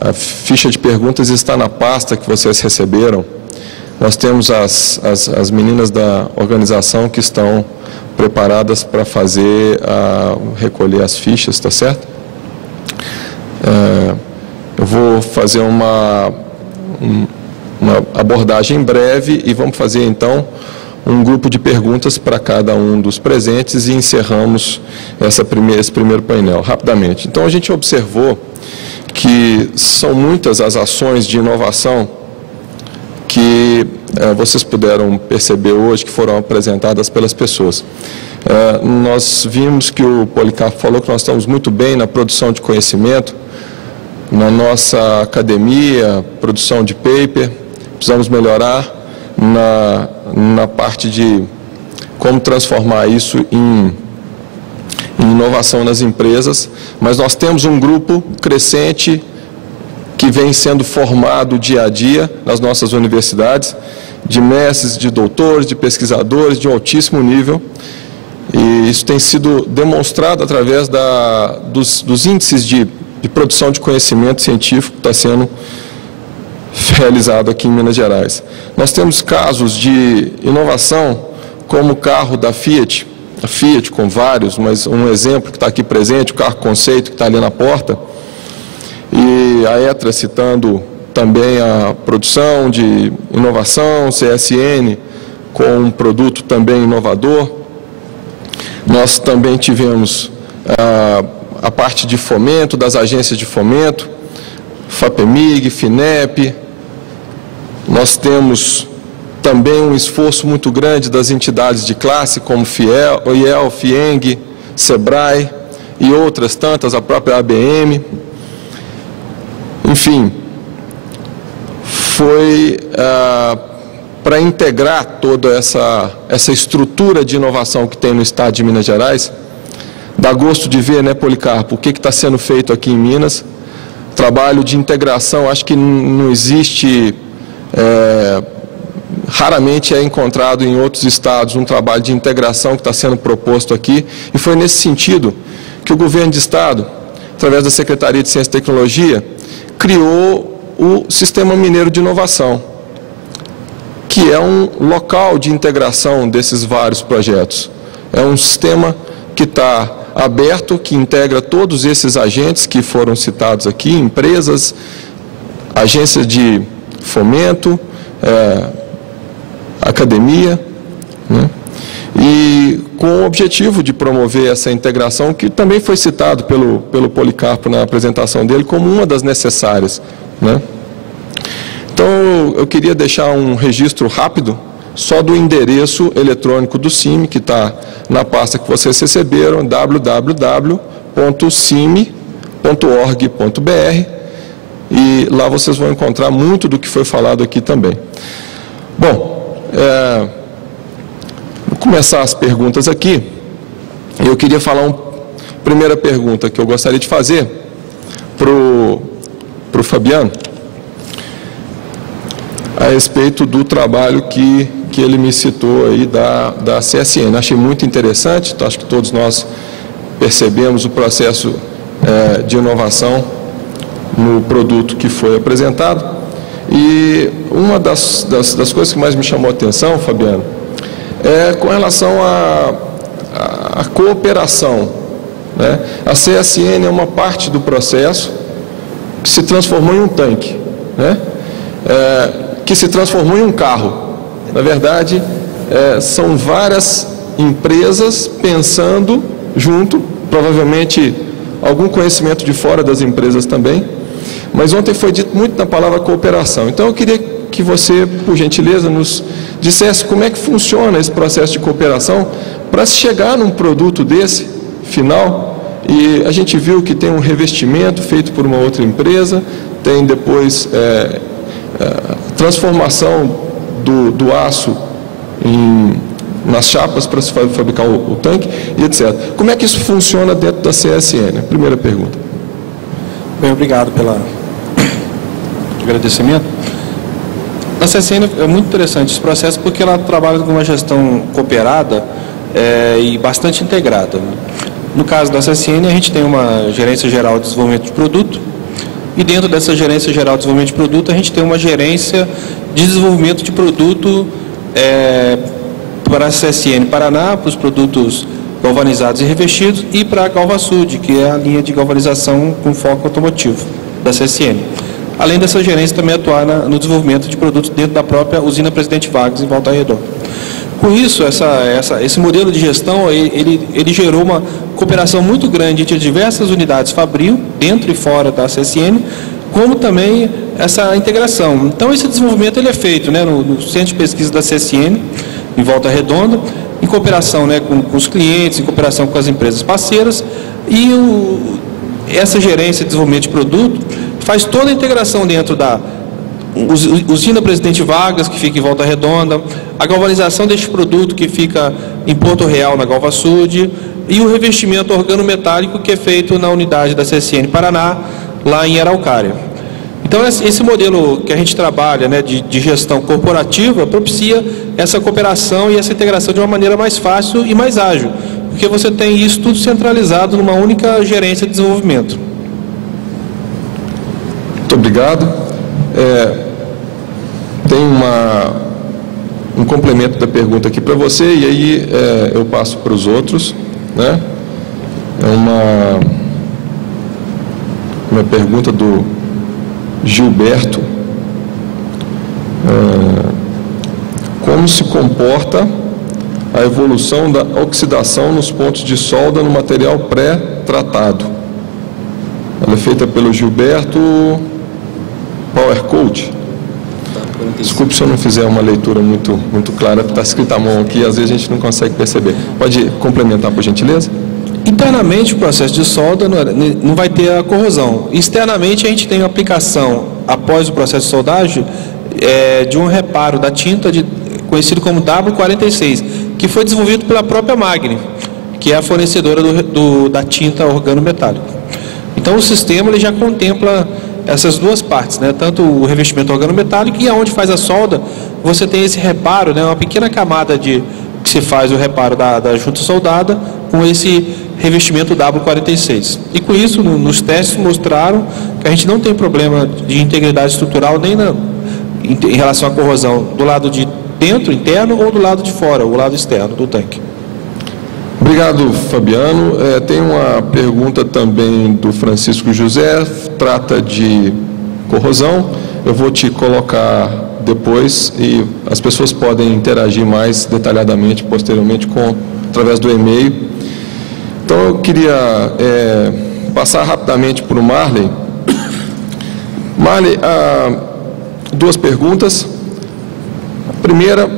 A ficha de perguntas está na pasta que vocês receberam. Nós temos as meninas da organização que estão preparadas para recolher as fichas, tá certo? Eu vou fazer uma abordagem breve e vamos fazer então um grupo de perguntas para cada um dos presentes e encerramos esse primeiro painel rapidamente. Então a gente observou que são muitas as ações de inovação que vocês puderam perceber hoje, que foram apresentadas pelas pessoas. Nós vimos que o Policarpo falou que nós estamos muito bem na produção de conhecimento, na nossa academia, produção de paper, precisamos melhorar na parte de como transformar isso em inovação nas empresas, mas nós temos um grupo crescente que vem sendo formado dia a dia nas nossas universidades, de mestres, de doutores, de pesquisadores de altíssimo nível, e isso tem sido demonstrado através dos índices de produção de conhecimento científico que está sendo realizado aqui em Minas Gerais. Nós temos casos de inovação como o carro da Fiat, a Fiat com vários, mas um exemplo que está aqui presente, o carro conceito que está ali na porta, e a ETRA citando também a produção de inovação, CSN com um produto também inovador. Nós também tivemos a parte de fomento, das agências de fomento, FAPEMIG, FINEP. Nós temos também um esforço muito grande das entidades de classe, como IEL, FIENG, SEBRAE e outras tantas, a própria ABM. Enfim, foi para integrar toda essa estrutura de inovação que tem no estado de Minas Gerais. Dá gosto de ver, né, Policarpo, o que está sendo feito aqui em Minas. Trabalho de integração, acho que não existe, raramente é encontrado em outros estados um trabalho de integração que está sendo proposto aqui. E foi nesse sentido que o governo de estado, através da Secretaria de Ciência e Tecnologia, criou o Sistema Mineiro de Inovação, que é um local de integração desses vários projetos. É um sistema que está aberto, que integra todos esses agentes que foram citados aqui, empresas, agências de fomento, academia, né? E com o objetivo de promover essa integração, que também foi citado pelo Policarpo na apresentação dele como uma das necessárias, né? Então, eu queria deixar um registro rápido só do endereço eletrônico do CIMI, que está na pasta que vocês receberam, www.cime.org.br, e lá vocês vão encontrar muito do que foi falado aqui também. Bom, vou começar as perguntas aqui. Eu queria falar primeira pergunta que eu gostaria de fazer para o Fabiano, a respeito do trabalho que ele me citou aí da CSN. Achei muito interessante, acho que todos nós percebemos o processo de inovação no produto que foi apresentado. E uma das coisas que mais me chamou a atenção, Fabiano, é com relação à cooperação, né? A CSN é uma parte do processo que se transformou em um tanque, né? Que se transformou em um carro. Na verdade, são várias empresas pensando junto, provavelmente algum conhecimento de fora das empresas também, mas ontem foi dito muito na palavra cooperação. Então eu queria que você, por gentileza, nos dissesse como é que funciona esse processo de cooperação para se chegar num produto desse, final. E a gente viu que tem um revestimento feito por uma outra empresa, tem depois transformação do aço nas chapas para se fabricar o tanque e etc. Como é que isso funciona dentro da CSN? Primeira pergunta. Bem, obrigado pelo agradecimento. A CSN é muito interessante esse processo porque ela trabalha com uma gestão cooperada e bastante integrada. No caso da CSN, a gente tem uma Gerência Geral de Desenvolvimento de Produto E dentro dessa gerência geral de desenvolvimento de produto, a gente tem uma gerência de desenvolvimento de produto para a CSN Paraná, para os produtos galvanizados e revestidos, e para a GalvaSud, que é a linha de galvanização com foco automotivo da CSN. Além dessa gerência também atuar no desenvolvimento de produtos dentro da própria usina Presidente Vargas, em Volta Redonda. Com isso, esse modelo de gestão, ele gerou uma cooperação muito grande entre diversas unidades Fabril, dentro e fora da CSN, como também essa integração. Então, esse desenvolvimento ele é feito, né, no Centro de Pesquisa da CSN, em Volta Redonda, em cooperação, né, com os clientes, em cooperação com as empresas parceiras, e essa gerência de desenvolvimento de produto faz toda a integração dentro da usina Presidente Vargas, que fica em Volta Redonda, a galvanização deste produto, que fica em Porto Real, na GalvaSud, e o revestimento organometálico, que é feito na unidade da CSN Paraná, lá em Araucária. Então, esse modelo que a gente trabalha, né, de gestão corporativa propicia essa cooperação e essa integração de uma maneira mais fácil e mais ágil, porque você tem isso tudo centralizado numa única gerência de desenvolvimento. Muito obrigado. Tem um complemento da pergunta aqui para você, e aí eu passo para os outros, né? É uma pergunta do Gilberto. Como se comporta a evolução da oxidação nos pontos de solda no material pré-tratado? Ela é feita pelo Gilberto Power Coat. Desculpe se eu não fizer uma leitura muito clara, porque está escrita à mão aqui, às vezes a gente não consegue perceber. Pode complementar, por gentileza? Internamente, o processo de solda não vai ter a corrosão. Externamente, a gente tem a aplicação, após o processo de soldagem, de um reparo da tinta, conhecido como W46, que foi desenvolvido pela própria Magni, que é a fornecedora da tinta organometálica. Então, o sistema ele já contempla essas duas partes, né? Tanto o revestimento organometálico, e aonde faz a solda, você tem esse reparo, né? Uma pequena camada que se faz o reparo da junta soldada com esse revestimento W46. E com isso, nos testes mostraram que a gente não tem problema de integridade estrutural nem em relação à corrosão do lado de dentro, interno, ou do lado de fora, o lado externo do tanque. Obrigado, Fabiano. Tem uma pergunta também do Francisco José, trata de corrosão. Eu vou te colocar depois e as pessoas podem interagir mais detalhadamente, posteriormente, através do e-mail. Então, eu queria passar rapidamente para o Marley. Marley, duas perguntas. A primeira,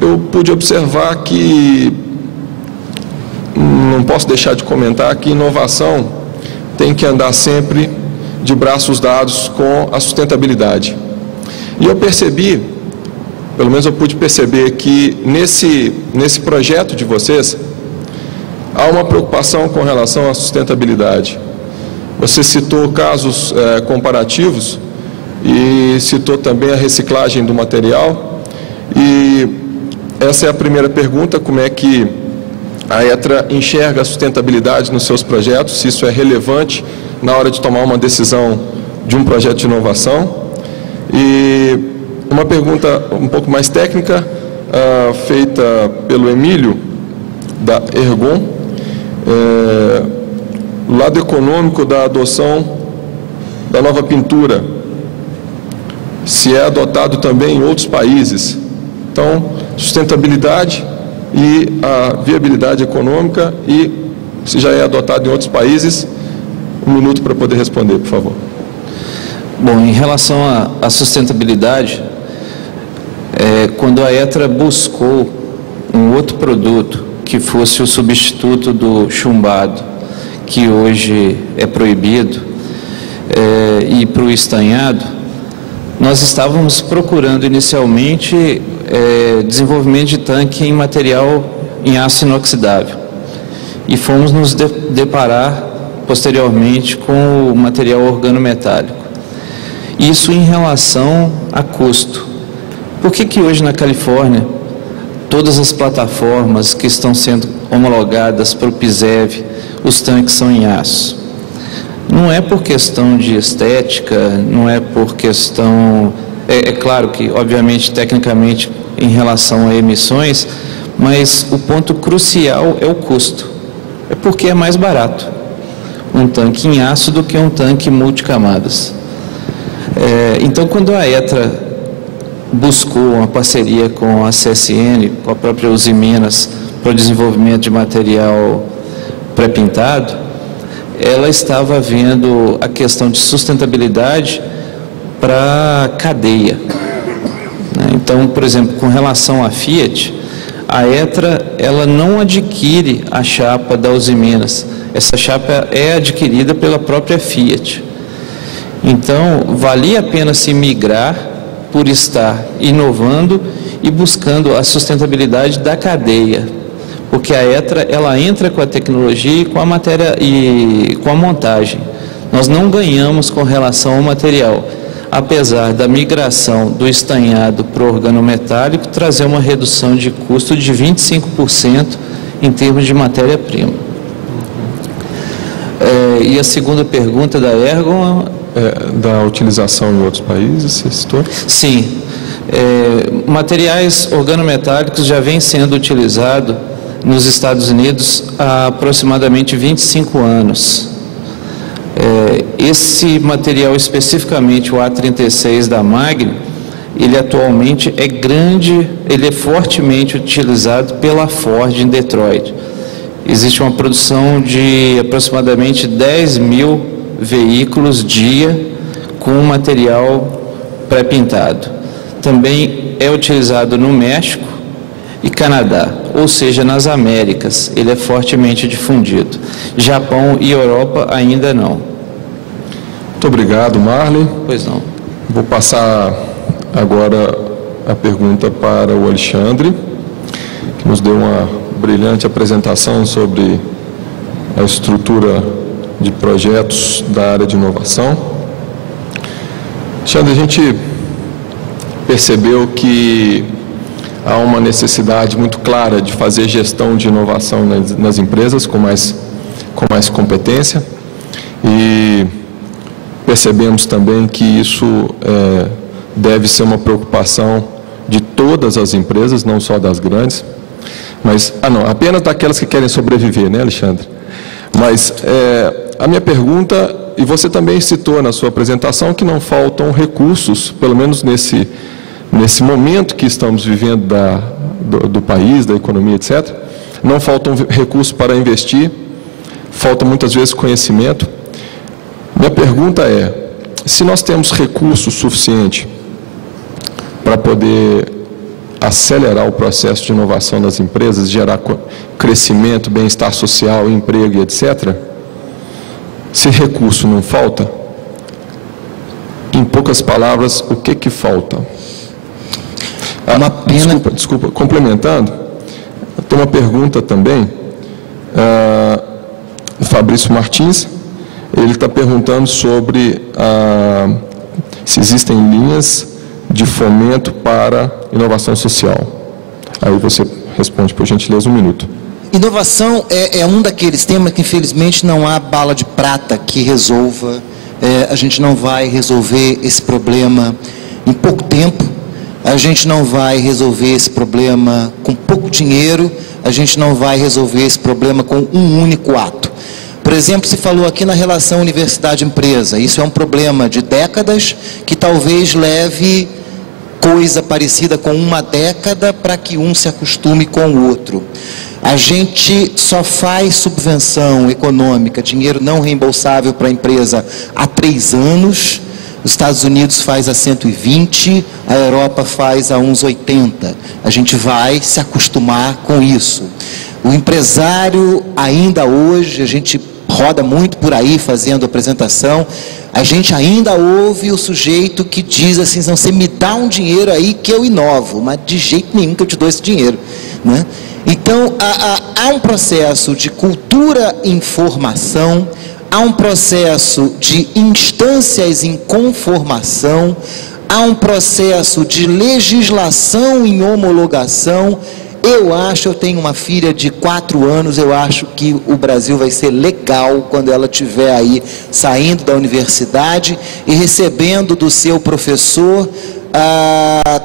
eu pude observar que não posso deixar de comentar que inovação tem que andar sempre de braços dados com a sustentabilidade. E eu percebi, pelo menos eu pude perceber, que nesse projeto de vocês há uma preocupação com relação à sustentabilidade. Você citou casos comparativos e citou também a reciclagem do material. E essa é a primeira pergunta: como é que a ETRA enxerga a sustentabilidade nos seus projetos, se isso é relevante na hora de tomar uma decisão de um projeto de inovação. E uma pergunta um pouco mais técnica, feita pelo Emílio, da Ergon, o lado econômico da adoção da nova pintura, se é adotado também em outros países. Então, sustentabilidade e a viabilidade econômica, e se já é adotado em outros países. Um minuto para poder responder, por favor. Bom, em relação à sustentabilidade, quando a ETRA buscou um outro produto que fosse o substituto do chumbado, que hoje é proibido, e para o estanhado, nós estávamos procurando inicialmente desenvolvimento de tanque em material em aço inoxidável, e fomos nos deparar posteriormente com o material organometálico. Isso em relação a custo. Por que hoje na Califórnia todas as plataformas que estão sendo homologadas para o PISEV, os tanques são em aço? Não é por questão de estética, não é por questão... É claro que, obviamente, tecnicamente, em relação a emissões, mas o ponto crucial é o custo. É porque é mais barato um tanque em aço do que um tanque multicamadas. Então, quando a ETRA buscou uma parceria com a CSN, com a própria Usiminas, para o desenvolvimento de material pré-pintado, ela estava vendo a questão de sustentabilidade para a cadeia. Então, por exemplo, com relação à Fiat, a ETRA ela não adquire a chapa da Usiminas. Essa chapa é adquirida pela própria Fiat. Então, valia a pena se migrar por estar inovando e buscando a sustentabilidade da cadeia, porque a ETRA ela entra com a tecnologia e com a matéria e com a montagem. Nós não ganhamos com relação ao material, apesar da migração do estanhado para o organometálico trazer uma redução de custo de 25% em termos de matéria-prima. E a segunda pergunta da Ergon... da utilização em outros países, você citou? Sim. Materiais organometálicos já vêm sendo utilizados nos Estados Unidos há aproximadamente 25 anos. Esse material especificamente, o A36 da Magni, ele atualmente é grande, ele é fortemente utilizado pela Ford em Detroit. Existe uma produção de aproximadamente 10 mil veículos dia com material pré-pintado. Também é utilizado no México e Canadá, ou seja, nas Américas, ele é fortemente difundido. Japão e Europa ainda não. Muito obrigado, Marley. Pois não. Vou passar agora a pergunta para o Alexandre, que nos deu uma brilhante apresentação sobre a estrutura de projetos da área de inovação. Alexandre, a gente percebeu que há uma necessidade muito clara de fazer gestão de inovação nas empresas com mais competência, e percebemos também que isso deve ser uma preocupação de todas as empresas, não só das grandes, mas apenas daquelas que querem sobreviver, né, Alexandre? Mas a minha pergunta, e você também citou na sua apresentação, que não faltam recursos, pelo menos nesse momento que estamos vivendo do país, da economia, etc., não faltam recursos para investir, falta muitas vezes conhecimento. Minha pergunta é, se nós temos recursos suficientes para poder acelerar o processo de inovação das empresas, gerar crescimento, bem-estar social, emprego e etc., se recurso não falta, em poucas palavras, o que falta? Desculpa, complementando, tem uma pergunta também, Fabrício Martins, ele está perguntando sobre se existem linhas de fomento para inovação social. Aí você responde, por gentileza, 1 minuto. Inovação é um daqueles temas que, infelizmente, não há bala de prata que resolva. A gente não vai resolver esse problema em pouco tempo, a gente não vai resolver esse problema com pouco dinheiro, a gente não vai resolver esse problema com um único ato. Por exemplo, se falou aqui na relação universidade-empresa, isso é um problema de décadas que talvez leve coisa parecida com 1 década para que um se acostume com o outro. A gente só faz subvenção econômica, dinheiro não reembolsável para a empresa há 3 anos, os Estados Unidos faz há 120, a Europa faz há uns 80. A gente vai se acostumar com isso. O empresário, ainda hoje, a gente roda muito por aí fazendo apresentação, a gente ainda ouve o sujeito que diz assim, não, você me dá um dinheiro aí que eu inovo, mas de jeito nenhum que eu te dou esse dinheiro, né? Então, há um processo de cultura em formação, há um processo de instâncias em conformação, há um processo de legislação em homologação Eu tenho uma filha de 4 anos, eu acho que o Brasil vai ser legal quando ela estiver aí saindo da universidade e recebendo do seu professor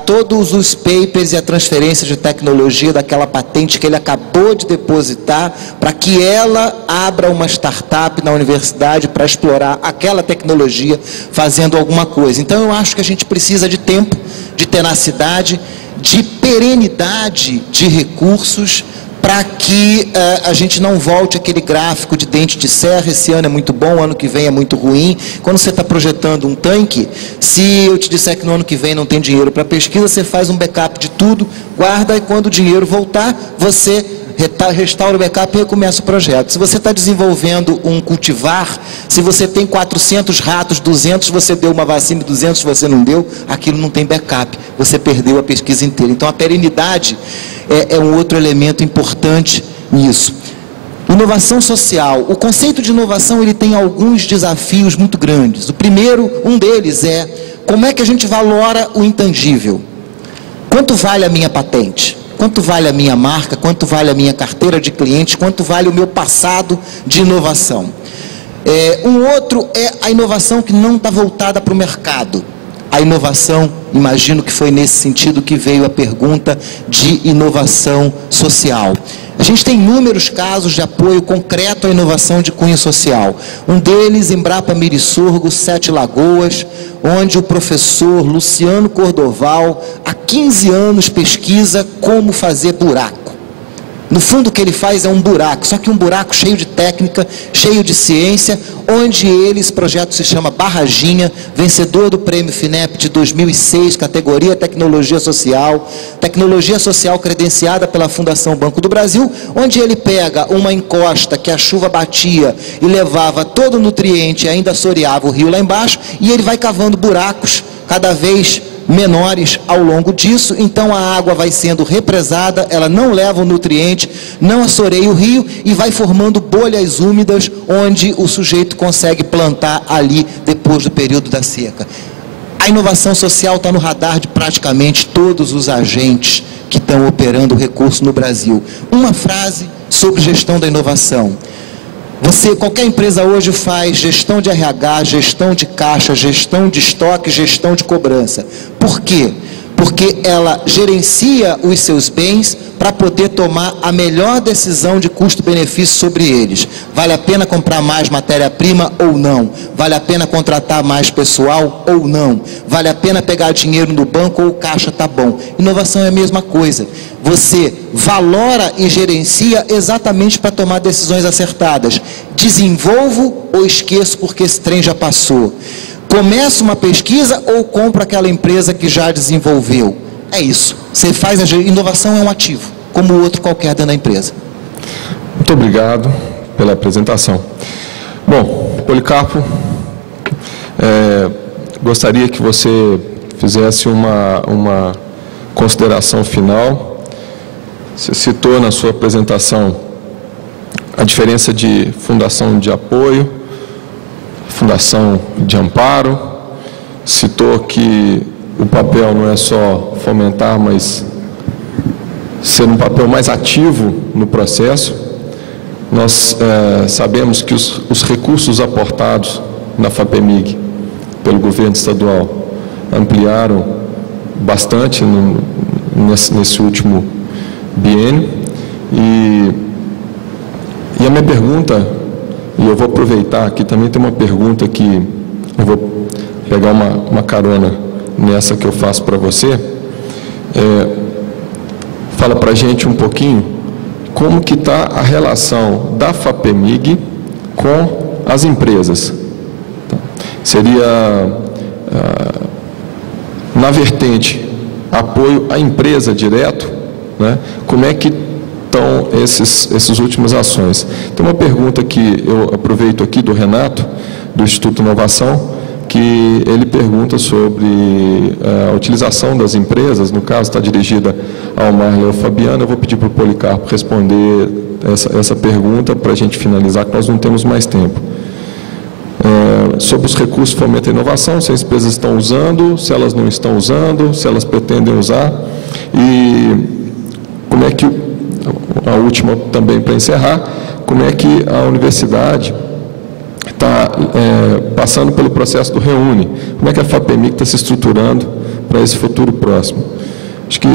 todos os papers e a transferência de tecnologia daquela patente que ele acabou de depositar, para que ela abra uma startup na universidade para explorar aquela tecnologia fazendo alguma coisa. Então eu acho que a gente precisa de tempo, de tenacidade, de perenidade de recursos, para que a gente não volte aquele gráfico de dente de serra. Esse ano é muito bom, ano que vem é muito ruim. Quando você está projetando um tanque, se eu te disser que no ano que vem não tem dinheiro para pesquisa, você faz um backup de tudo, guarda, e quando o dinheiro voltar, você restaura o backup e recomeça o projeto. Se você está desenvolvendo um cultivar, se você tem 400 ratos, 200 você deu uma vacina e 200 você não deu, aquilo não tem backup, você perdeu a pesquisa inteira. Então a perenidade é um outro elemento importante nisso. Inovação social. O conceito de inovação, ele tem alguns desafios muito grandes. O primeiro, um deles é: como é que a gente valora o intangível? Quanto vale a minha patente? Quanto vale a minha marca? Quanto vale a minha carteira de clientes? Quanto vale o meu passado de inovação? Um outro é a inovação que não está voltada para o mercado. A inovação, imagino que foi nesse sentido que veio a pergunta de inovação social. A gente tem inúmeros casos de apoio concreto à inovação de cunho social. Um deles, Embrapa Mirissurgo, 7 Lagoas, onde o professor Luciano Cordoval, há 15 anos, pesquisa como fazer buraco. No fundo, o que ele faz é um buraco, só que um buraco cheio de técnica, cheio de ciência, onde esse projeto se chama Barraginha, vencedor do Prêmio FINEP de 2006, categoria Tecnologia Social credenciada pela Fundação Banco do Brasil, onde ele pega uma encosta que a chuva batia e levava todo o nutriente e ainda assoreava o rio lá embaixo, e ele vai cavando buracos cada vez menores ao longo disso. Então a água vai sendo represada, ela não leva o nutriente, não assoreia o rio e vai formando bolhas úmidas, onde o sujeito consegue plantar ali depois do período da seca. A inovação social está no radar de praticamente todos os agentes que estão operando o recurso no Brasil. Uma frase sobre gestão da inovação: qualquer empresa hoje faz gestão de RH, gestão de caixa, gestão de estoque, gestão de cobrança. Por quê? Porque ela gerencia os seus bens para poder tomar a melhor decisão de custo-benefício sobre eles. Vale a pena comprar mais matéria-prima ou não? Vale a pena contratar mais pessoal ou não? Vale a pena pegar dinheiro no banco ou o caixa está bom? Inovação é a mesma coisa. Você valora e gerencia exatamente para tomar decisões acertadas. Desenvolvo ou esqueço porque esse trem já passou? Começa uma pesquisa ou compra aquela empresa que já desenvolveu? É isso. Você faz a inovação, é um ativo, como o outro qualquer dentro da empresa. Muito obrigado pela apresentação. Bom, Policarpo, gostaria que você fizesse uma consideração final. Você citou na sua apresentação a diferença de fundação de apoio, fundação de amparo, citou que o papel não é só fomentar, mas ser um papel mais ativo no processo. Nós sabemos que os recursos aportados na FAPEMIG pelo governo estadual ampliaram bastante nesse último biênio, e a minha pergunta, e eu vou aproveitar aqui, também tem uma pergunta que eu vou pegar uma carona nessa que eu faço para você. Fala para a gente um pouquinho como que está a relação da FAPEMIG com as empresas. Seria, na vertente, apoio à empresa direto, né? Como é que estão essas últimas ações? Tem uma pergunta que eu aproveito aqui do Renato, do Instituto Inovação, que ele pergunta sobre a utilização das empresas, no caso está dirigida ao Marlon e ao Fabiano. Eu vou pedir para o Policarpo responder essa pergunta para a gente finalizar, que nós não temos mais tempo. Sobre os recursos fomento à inovação, se as empresas estão usando, se elas não estão usando, se elas pretendem usar, e como como é que, a última também para encerrar, como é que a universidade está passando pelo processo do Reúne, como é que a FAPEMIG está se estruturando para esse futuro próximo. Acho que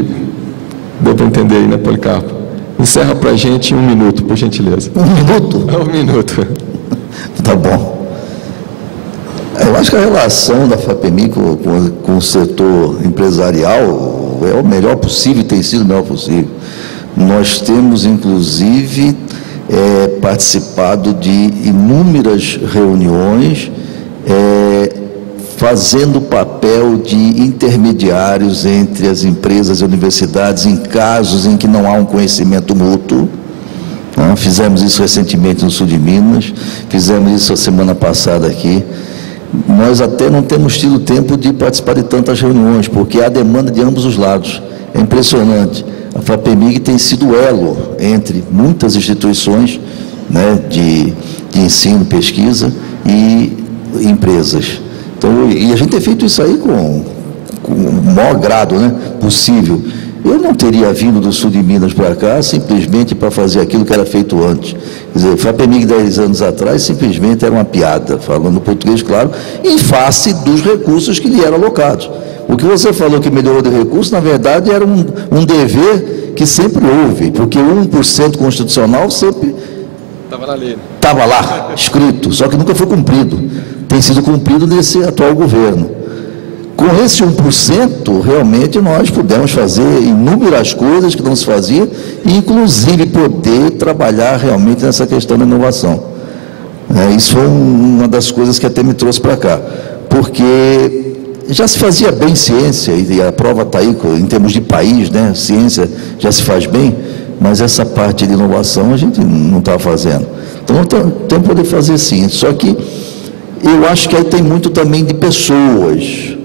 deu para entender aí, né, Policarpo? Encerra para a gente em 1 minuto, por gentileza. 1 minuto? 1 minuto. Tá bom. Eu acho que a relação da FAPEMIG com o setor empresarial é o melhor possível, tem sido o melhor possível. Nós temos, inclusive, participado de inúmeras reuniões, fazendo o papel de intermediários entre as empresas e universidades em casos em que não há um conhecimento mútuo. Fizemos isso recentemente no sul de Minas, fizemos isso a semana passada aqui. Nós até não temos tido tempo de participar de tantas reuniões, porque há demanda de ambos os lados. É impressionante. A FAPEMIG tem sido elo entre muitas instituições, né, de ensino, pesquisa e empresas. Então, e a gente tem feito isso aí com o maior grado, né, possível. Eu não teria vindo do sul de Minas para cá simplesmente para fazer aquilo que era feito antes. Quer dizer, a FAPEMIG 10 anos atrás simplesmente era uma piada, falando português, claro, em face dos recursos que lhe eram alocados. O que você falou que melhorou de recursos, na verdade, era um dever que sempre houve, porque o 1% constitucional sempre estava na lei. Estava lá, escrito, só que nunca foi cumprido. Tem sido cumprido nesse atual governo. Com esse 1%, realmente nós pudemos fazer inúmeras coisas que não se fazia, inclusive poder trabalhar realmente nessa questão da inovação. Isso foi uma das coisas que até me trouxe para cá, porque já se fazia bem ciência, e a prova está aí, em termos de país, né? Ciência já se faz bem, mas essa parte de inovação a gente não está fazendo. Então, tem que poder fazer sim, só que eu acho que aí tem muito também de pessoas.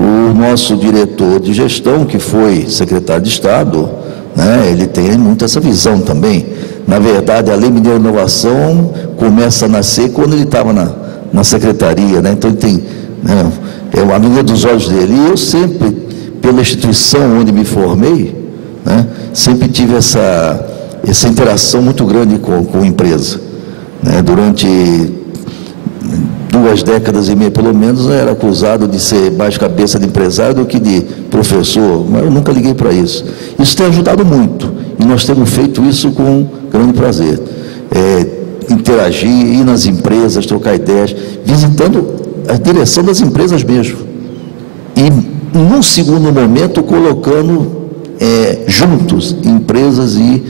O nosso diretor de gestão, que foi secretário de Estado, né, ele tem muito essa visão também. Na verdade, a Lei Mineira de Inovação começa a nascer quando ele estava na secretaria, né? Então ele tem, né, a menina dos olhos dele. E eu sempre, pela instituição onde me formei, né, sempre tive essa interação muito grande com a empresa. Né? Durante 2 décadas e meia, pelo menos, eu era acusado de ser mais cabeça de empresário do que de professor, mas eu nunca liguei para isso. Isso tem ajudado muito, e nós temos feito isso com grande prazer. Interagir, ir nas empresas, trocar ideias, visitando a direção das empresas mesmo. E, num segundo momento, colocando juntos empresas e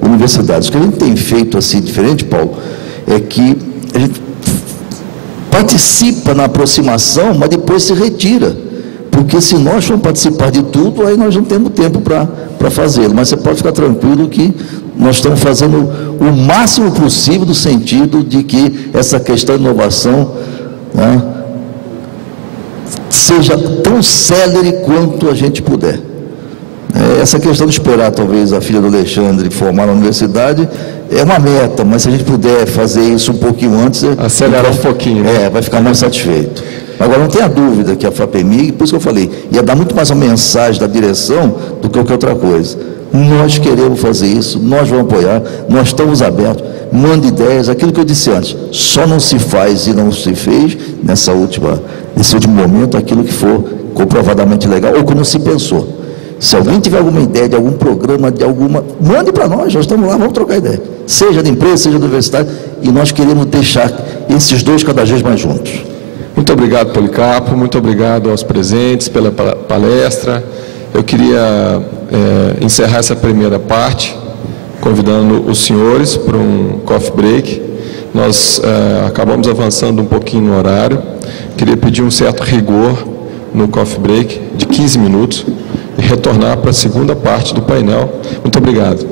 universidades. O que a gente tem feito assim, diferente, Paulo, é que a gente participa na aproximação, mas depois se retira, porque se nós formos participar de tudo, aí nós não temos tempo para fazê-lo, mas você pode ficar tranquilo que nós estamos fazendo o máximo possível no sentido de que essa questão de inovação, né, seja tão célere quanto a gente puder. Essa questão de esperar talvez a filha do Alexandre formar na universidade é uma meta, mas se a gente puder fazer isso um pouquinho antes, acelerar um pouquinho, né? Vai ficar mais satisfeito. Agora, não tenha dúvida que a FAPEMIG, por isso que eu falei, ia dar muito mais uma mensagem da direção do que qualquer outra coisa. Nós queremos fazer isso, nós vamos apoiar, nós estamos abertos, mande ideias, aquilo que eu disse antes, só não se faz e não se fez nesse último momento aquilo que for comprovadamente legal ou que não se pensou. Se alguém tiver alguma ideia de algum programa, mande para nós estamos lá, vamos trocar ideia. Seja de empresa, seja da universidade, e nós queremos deixar esses dois cada vez mais juntos. Muito obrigado, Policarpo, muito obrigado aos presentes pela palestra. Eu queria encerrar essa primeira parte, convidando os senhores para um coffee break. Nós acabamos avançando um pouquinho no horário. Queria pedir um certo rigor no coffee break, de 15 minutos, e retornar para a segunda parte do painel. Muito obrigado.